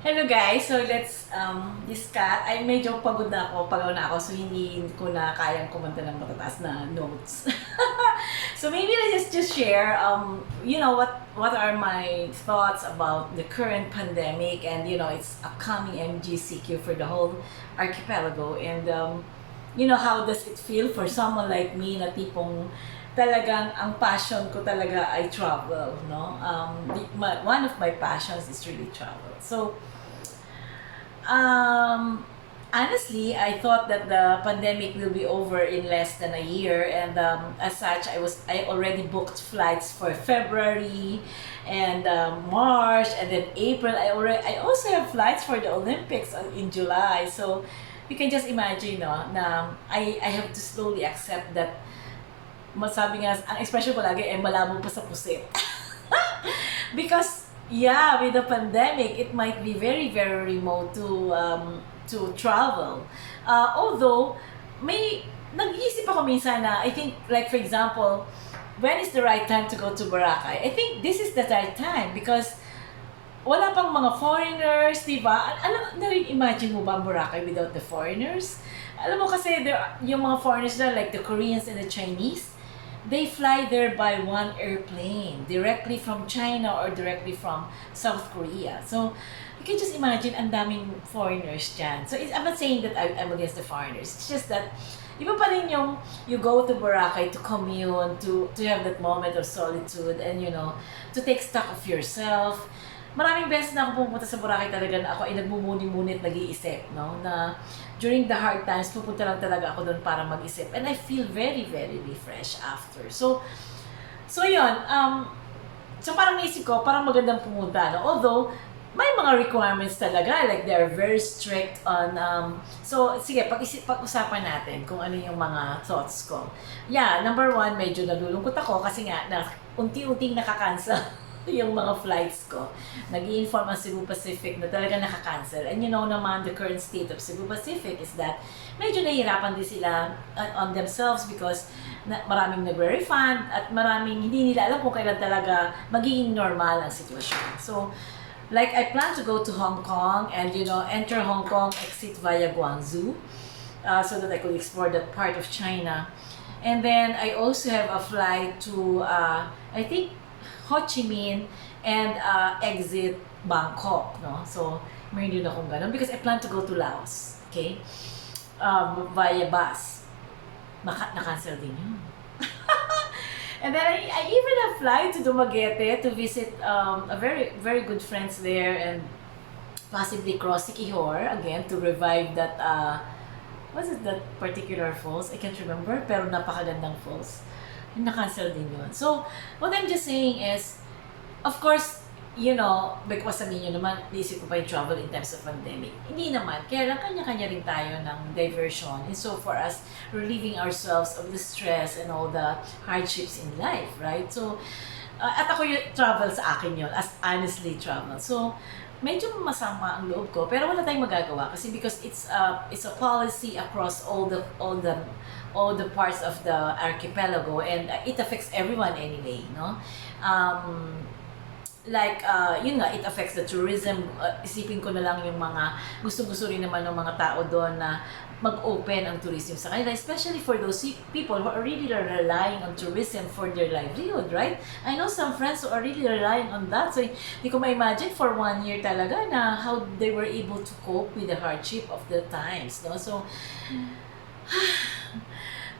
Hello guys, so let's discuss. Ay medyo pagod na ako, so hindi ko na kayang kumanta ng matataas na notes. So maybe let's just share, what are my thoughts about the current pandemic and its upcoming MGCQ for the whole archipelago and how does it feel for someone like me na tipong talagang ang passion ko talaga ay travel, no? One of my passions is really travel. So um, honestly, I thought that the pandemic will be over in less than a year, and as such, I already booked flights for February, and March, and then April. I also have flights for the Olympics in July. So you can just imagine, no, na I have to slowly accept that. Masabi nga, ang expression ko lagi ay malabo pa sa pusit. Because yeah, with the pandemic it might be very very remote to travel, although may nag-iisip ako minsan na I think, like for example, when is the right time to go to Boracay. I think this is the right time because wala pang mga foreigners, di ba? Na-imagine mo ba ang Boracay without the foreigners? Alam mo kasi, yung mga foreigners na, like the Koreans and the Chinese, they fly there by one airplane, directly from China or directly from South Korea. So, you can just imagine, ang daming foreigners dyan. So, I'm not saying that I'm against the foreigners. It's just that, iba pa rin yung you go to Boracay to commune, to have that moment of solitude and, to take stock of yourself. Maraming beses na ako pumunta sa Boracay talaga na ako ay nagmumuni-munit, nag-iisip, no? Na during the hard times, pupunta lang talaga ako doon para mag-isip. And I feel very, very refreshed after. So yun, so parang naisip ko, parang magandang pumunta, no? Although, may mga requirements talaga, like they're very strict on, so sige, pag-usapan natin kung ano yung mga thoughts ko. Yeah, number one, medyo nalulungkot ako kasi nga, na unti-unting nakakancel yung mga flights ko. Nag-i-inform ang Cebu Pacific na talaga nakakancel. And naman, the current state of Cebu Pacific is that medyo nahihirapan din sila on themselves because maraming nagre-refund at maraming hindi nila alam kung kailan talaga magiging normal ang sitwasyon. So, like I plan to go to Hong Kong and enter Hong Kong, exit via Guangzhou, so that I could explore that part of China. And then I also have a flight to I think Ho Chi Minh and exit Bangkok, no? So, meron din akong ganun because I plan to go to Laos, okay? Via bus. Na-cancel din yun. And then I even applied to Dumaguete to visit a very, very good friends there and possibly cross Siquijor again to revive that, was it that particular falls? I can't remember, pero napakagandang falls. Na-cancel din yun. So, what I'm just saying is, of course, because sabihin nyo naman, naisip ko pa yung travel in times of pandemic. Hindi naman. Kaya lang kanya-kanya rin tayo ng diversion and so for us, relieving ourselves of the stress and all the hardships in life, right? So, at ako yung travel sa akin yun, as honestly travel. So, medyo masama ang loob ko, pero wala tayong magagawa kasi because it's a policy across all the parts of the archipelago and it affects everyone anyway, no? Yun nga, it affects the tourism. Isipin ko na lang yung mga gusto-gusto rin naman ng mga tao doon na mag-open ang tourism sa kanila, especially for those people who are really relying on tourism for their livelihood, right? I know some friends who are really relying on that. So, hindi ko ma-imagine for 1 year talaga na how they were able to cope with the hardship of the times, no? So,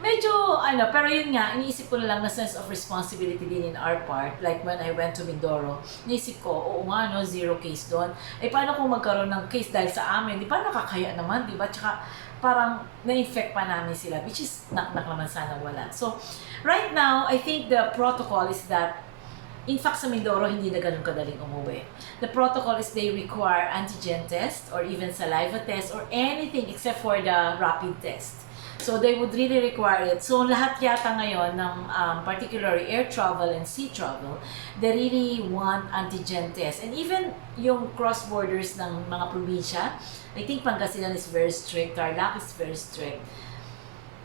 medyo, pero yun nga, iniisip ko na lang na sense of responsibility din in our part. Like when I went to Mindoro, iniisip ko, oo nga, no, 0 case doon. Paano kung magkaroon ng case dahil sa amin? Di ba nakakaya naman, di ba? Tsaka parang na-infect pa namin sila, which is nak naman sana wala. So, right now, I think the protocol is that in fact, sa Mindoro, hindi na ganun kadaling umuwi. The protocol is they require antigen test or even saliva test or anything except for the rapid test. So they would really require it. So lahat yata ngayon ng particularly air travel and sea travel, they really want antigen test. And even yung cross borders ng mga probinsya, I think Pangasinan is very strict, Tarlac is very strict.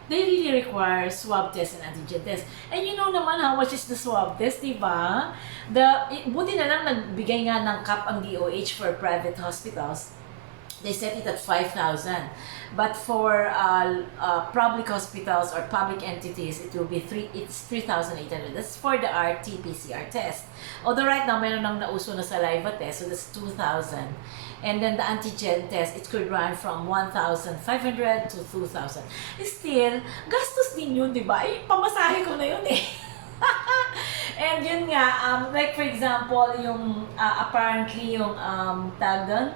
they really require swab test and antigen test. And you know naman how much is the swab test, di ba? Buti na lang nagbigay nga ng cap ang DOH for private hospitals. They set it at 5,000. But for public hospitals or public entities, it will be it's 3,800. That's for the RT-PCR test. Although right now, meron nang nauso na saliva test, so that's 2,000. And then the antigen test, it could run from 1,500 to 2,000. Still, gastos din yun, di ba? Pamasahe ko na yun eh. And yun nga, like for example, yung apparently yung tag doon,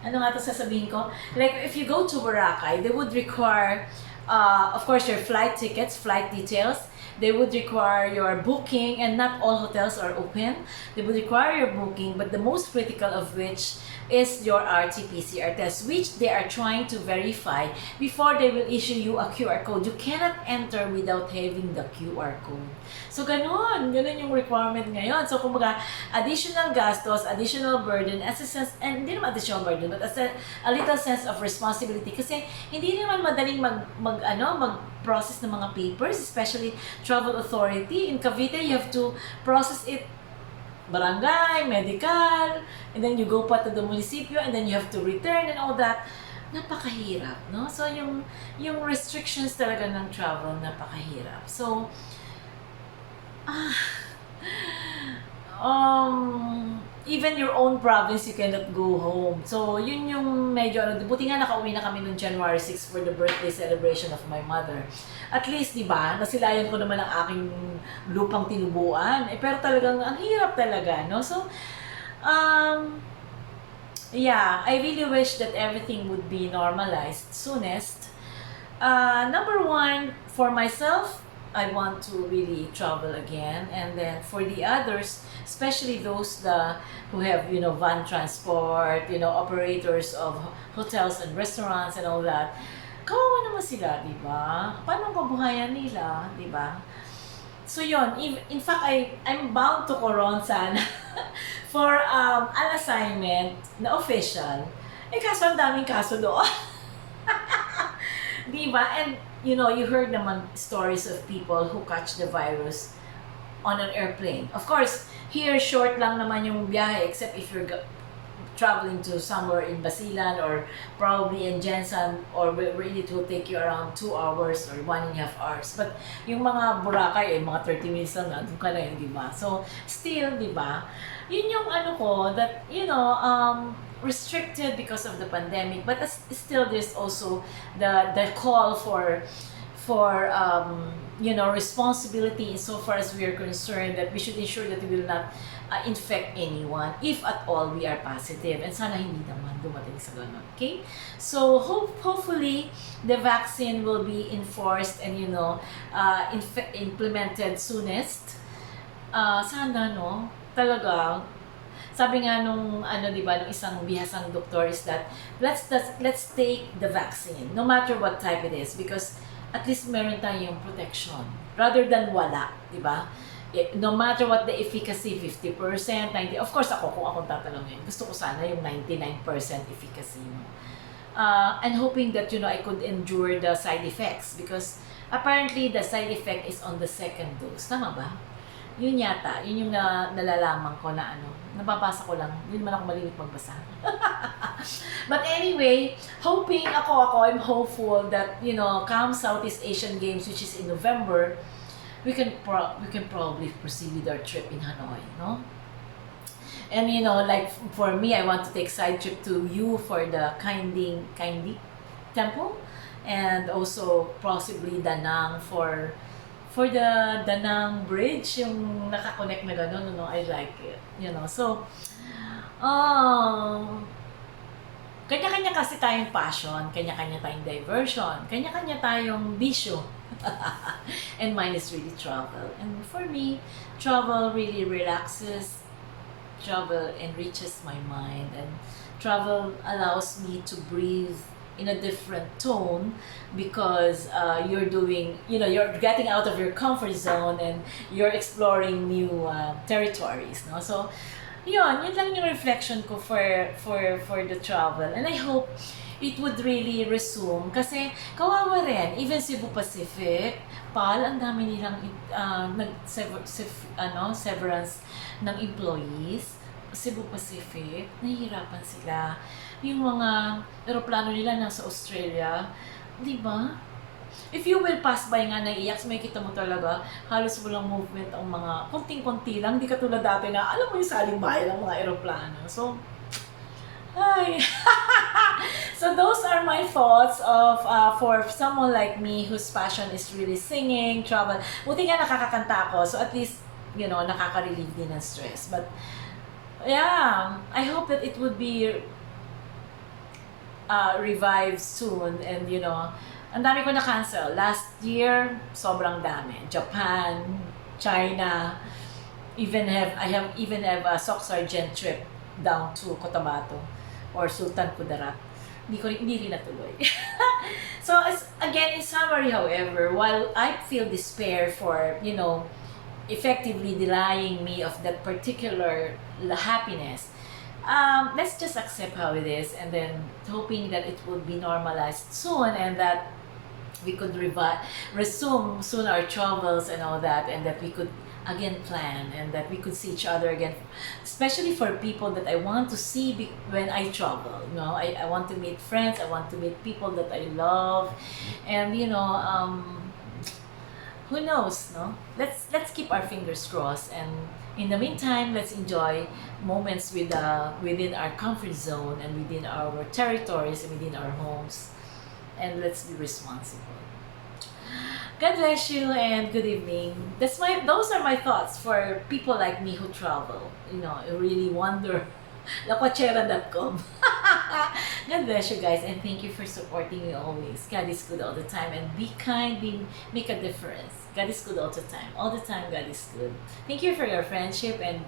ano nga to sasabihin ko? Like, if you go to Boracay, they would require, of course, your flight tickets, flight details. They would require your booking, and not all hotels are open. They would require your booking, but the most critical of which is your RT-PCR test, which they are trying to verify before they will issue you a QR code. You cannot enter without having the QR code. So, ganun yung requirement ngayon. So, kumbaga, additional gastos, additional burden, as a sense, and hindi naman additional burden, but as a little sense of responsibility. Kasi, hindi naman madaling mag-process ng mga papers, especially travel authority. In Cavite, you have to process it barangay, medical, and then you go pa to the munisipyo, and then you have to return and all that. Napakahirap, no? So, yung restrictions talaga ng travel, napakahirap. So, even your own province, you cannot go home. So, yun yung medyo, buti nga nakauwi na kami noong January 6 for the birthday celebration of my mother. At least, di ba, nasilayan ko naman ang aking lupang tinubuan. Pero talagang, ang hirap talaga, no? So, yeah, I really wish that everything would be normalized soonest. Number one, for myself, I want to really travel again. And then for the others, especially those who have, van transport, operators of hotels and restaurants and all that, kawawa naman sila, di ba? Paano ang kabuhayan nila, di ba? So yun, in fact, I'm bound to Coron sana for an assignment na official. Kaso ang daming kaso doon. Di ba? And you heard naman stories of people who catch the virus on an airplane. Of course, here short lang naman yung biyahe, except if you're traveling to somewhere in Basilan or probably in Jensen, or really it will take you around 2 hours or 1.5 hours. But yung mga Boracay, mga 30 minutes lang, nandun ka na yun, di ba? So, still, di ba? Yun yung that, restricted because of the pandemic, but still there's also the call for responsibility insofar as we are concerned, that we should ensure that we will not infect anyone if at all we are positive, and sana hindi naman dumating sa ganun. Okay, so hopefully the vaccine will be enforced and implemented soonest. Sana talaga. Sabi nga nung nung isang bihasang doktor is that let's take the vaccine no matter what type it is, because at least meron tayong protection rather than wala, di ba? No matter what the efficacy, 50%, 90%, of course kung akong tatanungin, gusto ko sana yung 99% efficacy, no? And hoping that I could endure the side effects, because apparently the side effect is on the second dose. Tama ba? Yun yata, yun yung nalalaman ko na nababasa ko lang, hindi naman ako malinig magbasa. But anyway, I'm hopeful that, come Southeast Asian Games, which is in November, we can probably proceed with our trip in Hanoi, no? And like for me, I want to take side trip to you for the Kaindi Temple, and also possibly Da Nang for the Da Nang Bridge, yung nakakonect na gano'n, I like it, So, kanya-kanya kasi tayong passion, kanya-kanya tayong diversion, kanya-kanya tayong bisyo. And mine is really travel. And for me, travel really relaxes, travel enriches my mind, and travel allows me to breathe in a different tone, because you're getting out of your comfort zone and you're exploring new territories, no? So yun lang yung reflection ko for the travel. And I hope it would really resume kasi kawawa rin, even Cebu Pacific, ang dami nilang severance ng employees. Cebu Pacific, nahihirapan sila. Yung mga eroplano nila nasa Australia, di ba? If you will pass by nga naiiyak, may kita mo talaga, halos walang movement ang mga, konting-konti lang, di katulad dati na, alam mo yung saling-bahay ng mga eroplano. So, ay. So those are my thoughts of for someone like me whose passion is really singing, travel. Buti nga nakakakanta ako, so at least, nakaka-relieve din ng stress. But, yeah, I hope that it would be revived soon and ang dami ko na-cancel. Last year, sobrang dami. Japan, China, I even have a Soc Sergeant trip down to Cotabato or Sultan Kudarat. Hindi rin natuloy. So, again, in summary, however, while I feel despair for, effectively denying me of that particular happiness, let's just accept how it is and then hoping that it would be normalized soon and that we could resume soon our travels and all that, and that we could again plan and that we could see each other again, especially for people that I want to see when I travel. I want to meet friends, I want to meet people that I love, and who knows, no? Let's keep our fingers crossed, and in the meantime, let's enjoy moments within our comfort zone and within our territories and within our homes, and let's be responsible. God bless you and good evening. Those are my thoughts for people like me who travel. I really wonder. Lakwachera.com. God bless you guys and thank you for supporting me always. God is good all the time and be kind, make a difference. God is good all the time. All the time God is good. Thank you for your friendship and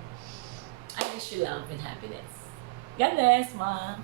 I wish you love and happiness. God bless, Ma.